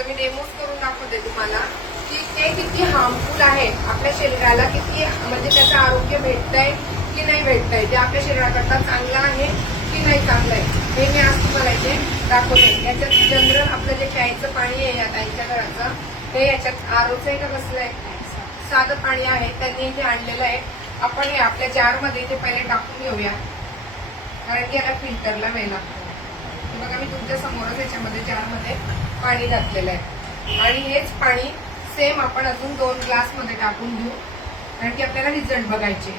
वॉटरचं मी demos करून दाखवते तुम्हाला की ते किती हार्मफुल आहे, आपल्या शरीराला किती म्हणजे त्याचं आरोग्य भेटतंय की नाही भेटतंय, ते आपल्या शरीराकरता चांगलं आहे की नाही चांगलं आहे, हे मी आज तुम्हाला इथे दाखवते. याच्यात जनरल आपलं जे प्यायचं पाणी आहे या ताईच्या घराचं, हे याच्यात आरोचं आहे का कसलं आहे, साधं पाणी आहे, त्यांनी इथे आणलेलं आहे. आपण हे आपल्या जारमध्ये इथे पहिले टाकून घेऊया, कारण की याला फिल्टरला वेळ लागतो. बघा मी तुमच्या समोरच याच्यामध्ये जारमध्ये पाणी घातलेलं आहे आणि हेच पाणी सेम आपण अजून 2 ग्लासमध्ये टाकून घेऊ, कारण की आपल्याला रिझल्ट बघायचे.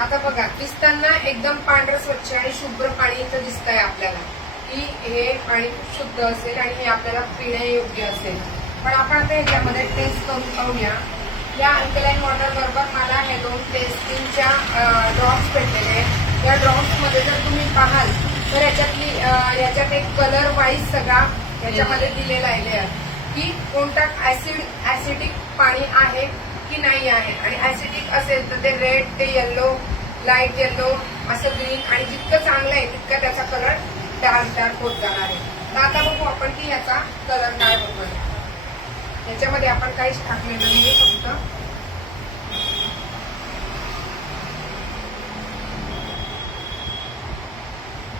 आता बघा दिसताना एकदम पांढरं स्वच्छ आणि शुभ्र पाणी इथं दिसतंय आपल्याला की हे पाणी खूप शुद्ध असेल आणि हे आपल्याला पिण्यायोग्य असेल. पण आपण आता ह्याच्यामध्ये टेस्ट करून पाहूया. या अल्कलाईन वॉटर बरोबर मला हे 2 टेस्टिंगच्या ड्रॉप्स भेटलेले आहेत. या ड्रॉप्स मध्ये जर तुम्ही पाहाल तर याच्यात एक कलर वाईज सगळा याच्यामध्ये दिलेला आहे की कोणता ऍसिडिक पाणी आहे की नाही आहे, आणि ऍसिडिक असेल तर ते रेड, ते येल्लो, लाईट येल्लो, असं ग्रीन, आणि जितकं चांगलं आहे तितका त्याचा कलर डार्क होत जाणार आहे. तर आता बघू आपण की याचा कलर काय होतोय. याच्यामध्ये आपण काहीच टाकलेलं नाही, फक्त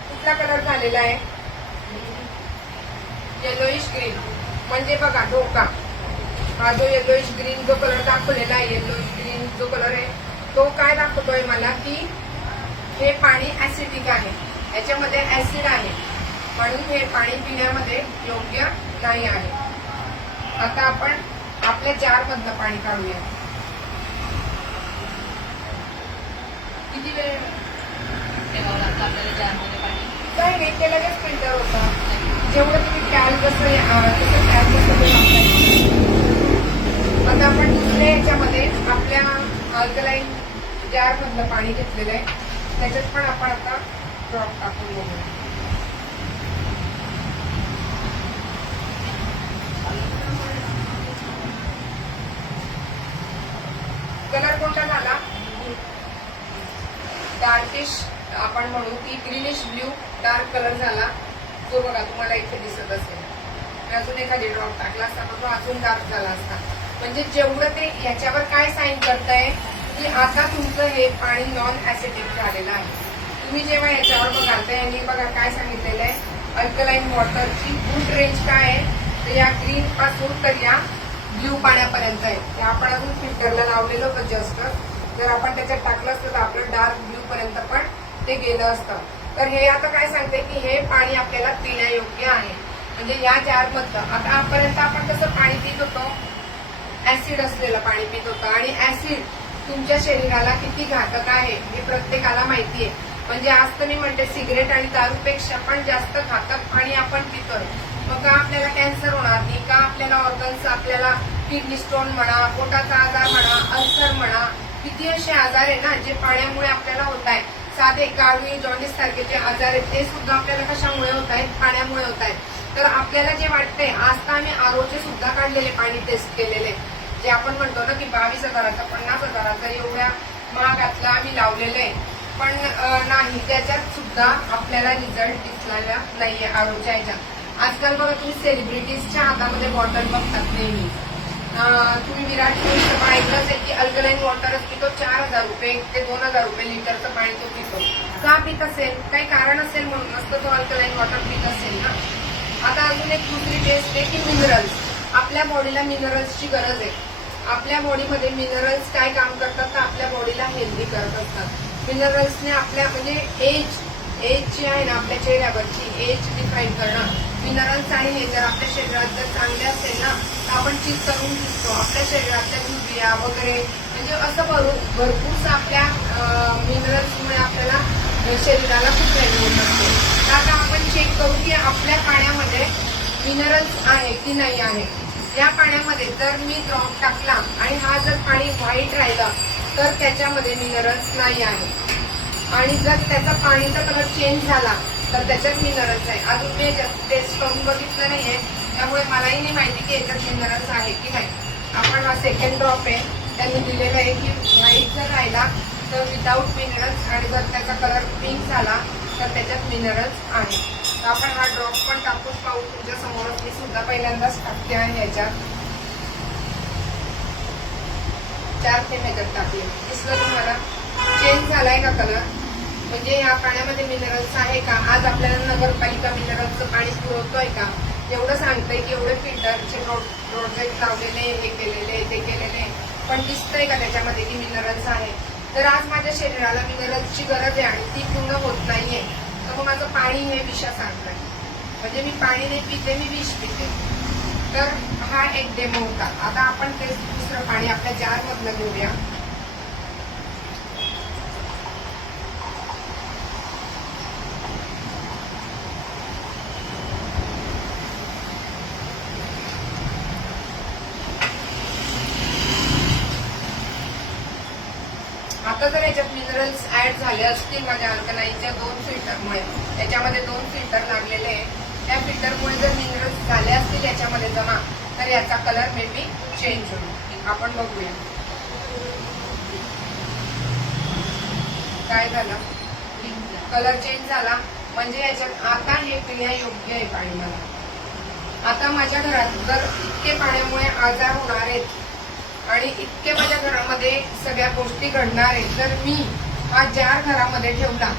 कुठला कलर झालेला आहे, येलोइश ग्रीन, म्हणजे बघा धोका. हा जो येलोइश ग्रीन जो कलर दाखवलेला आहे, येलोइश ग्रीन जो कलर आहे तो काय दाखवतोय मला की हे पाणी ऍसिडिक आहे, याच्यामध्ये ऍसिड आहे, म्हणून हे पाणी पिण्यामध्ये योग्य नाही आहे. आता आपण आपल्या जार मधलं पाणी काढूया. किती वेळ ठेवावं लागतं आपल्याला जारमध्ये पाणी? काय नाही, ते लगेच फिल्टर होतं. जेवढं तुम्ही प्याल तसं प्याल कसं. आता आपण दुसऱ्या याच्यामध्ये आपल्या अल्कलाईन जार मधलं पाणी घेतलेलं आहे, त्याच्यात पण आपण आता ड्रॉप टाकून बघूया. कलर कोणता झाला, डार्किश आपण म्हणू की ग्रीनिश ब्ल्यू डार्क कलर झाला, जो बघा तुम्हाला इथे दिसत असेल. अजून एखादी ड्रॉप टाकला असता तर तो अजून डार्क झाला असता. म्हणजे जेवढं ते ह्याच्यावर काय साईन करताय की आता तुमचं हे पाणी नॉन ऍसिडिक झालेलं आहे. तुम्ही जेव्हा याच्यावर बघाल तर यांनी बघा काय सांगितलेलं आहे, अल्कलाईन वॉटरची गुड रेंज काय आहे, तर या ग्रीन पासून तर या ब्ल्यू पाण्यापर्यंत आहे. ते आपण अजून फिल्टरला लावलेलं होतं जस्ट, जर आपण त्याच्यात टाकलं असतं तर आपलं डार्क ब्ल्यू पर्यंत पण ते गेलं असतं. तर हे आता काय सांगते की हे पाणी आपल्याला पिण्यायोग्य आहे, म्हणजे या जार मधलं. आता आतापर्यंत आपण कसं पाणी पित होतो, ऍसिड असलेलं पाणी पित होतो, आणि ऍसिड तुमच्या शरीराला किती घातक आहे हे प्रत्येकाला माहिती आहे. म्हणजे आज तर मी म्हणते सिगरेट आणि दारूपेक्षा पण जास्त घातक पाणी आपण पितोय. मग का आपल्याला कॅन्सर होणार नाही, का आपल्याला ऑर्गन्स, आपल्याला किडनी स्टोन म्हणा, पोटाचा आजार म्हणा, अल्सर म्हणा, किती असे आजार आहे ना जे पाण्यामुळे आपल्याला होत आहे. साधे काळवी, जॉन्डिस सारखे जे आजार आहेत ते सुद्धा आपल्याला कशामुळे होत आहेत, पाण्यामुळे होत आहेत. तर आपल्याला जे वाटतंय, आज तर आम्ही आरोचे सुद्धा काढलेले पाणी टेस्ट केलेले, जे आपण म्हणतो ना की 22,000चा 50,000चा एवढ्या महागातला आम्ही लावलेलं आहे, पण नाही, त्याच्यात सुद्धा आपल्याला रिझल्ट दिसलेला नाहीये आरोच्या ह्याच्यात. आजकाल बघा तुम्ही सेलिब्रिटीजच्या हातामध्ये बॉटल बघतात नेहमी. तुम्ही विराट कोहलीचं ऐकलंच आहे की अल्कलाईन वॉटरच पितो, 4,000 रुपये ते 2,000 रुपये लिटरचं पाणी तो पितो. का पित असेल, काही कारण असेल म्हणून नसतं तो अल्कलाईन वॉटर पित असेल ना. आता अजून एक दुसरी टेस्ट आहे की मिनरल्स. आपल्या बॉडीला मिनरल्सची गरज आहे. आपल्या बॉडीमध्ये मिनरल्स काय काम करतात तर आपल्या बॉडीला हेल्दी करत असतात. मिनरल्सने आपल्या म्हणजे एज जी आहे ना आपल्या चेहऱ्यावरची एज डिफाईन करणं, मिनरल्स आणि हे जर आपल्या शरीरात जर चांगले असेल ना तर आपण चीज करून दिसतो. आपल्या शरीरातल्या दुबिया वगैरे म्हणजे असं भरपूर आपल्या मिनरल्समुळे आपल्याला शरीराला खूप व्हॅल्यू होत असते. तर आता आपण चेक करू की आपल्या पाण्यामध्ये मिनरल्स आहे की नाही आहे. या पाण्यामध्ये जर मी ड्रॉप टाकला आणि हा जर पाणी व्हाईट राहिला तर त्याच्यामध्ये मिनरल्स नाही आहे, आणि जर त्याचा पाणीचा कलर चेंज झाला तर त्याच्यात मिनरल्स आहे. अजून मी टेस्ट करून बघितलं नाहीये त्यामुळे मलाही नाही माहिती की याच्यात मिनरल्स आहे की नाही. आपण हा सेकंड ड्रॉप आहे, त्यांनी दिलेलं आहे की व्हाईट जर राहिला तर विदाऊट मिनरल्स आणि जर त्याचा कलर पिंक झाला तर त्याच्यात मिनरल्स आहे. तर आपण हा ड्रॉप पण टाकून पाहू. तुमच्या समोरच मी सुद्धा पहिल्यांदाच टाकते आहे. याच्यात 4 थेंब ह्याच्यात टाकले. दिसलं तुम्हाला चेंज झालाय का कलर? म्हणजे या पाण्यामध्ये मिनरल्स आहे का? आज आपल्याला नगरपालिका मिनरलचं पाणी पुरवतोय का एवढं सांगतंय की एवढे फिल्टरचे प्रोजेक्ट लावलेले, हे केलेले, ते केलेले, पण दिसतंय का त्याच्यामध्ये की मिनरल्स आहे? तर आज माझ्या शरीराला मिनरल्सची गरज आहे आणि ती पूर्ण होत नाहीये, तर मग माझं पाणी हे विषासारखं आहे. म्हणजे मी पाणी नाही पिते, मी विष पिते. तर हा एक डेमो होता. आता आपण ते दुसरं पाणी आपल्या जार मधलं घेऊया. आता जर याच्यात मिनरल्स ऍड झाले असतील माझ्या अल्कलाईनच्या 2 फिल्टरमुळे, त्याच्यामध्ये 2 फिल्टर लागलेले आहे, त्या फिल्टरमुळे जर मिनरल्स झाले असतील याच्यामध्ये जमा, तर याचा कलर मे बी चेंज होईल. आपण बघूया काय झालं. कलर चेंज झाला म्हणजे याच्यात आता हे पिण्यायोग्य आहे पाणी मला. आता माझ्या घरात जर इतके पाण्यामुळे आजार होणार आहेत आणि इतके माझ्या घरामध्ये सगळ्या गोष्टी घडणार आहेत, तर मी हा जार घरामध्ये ठेवला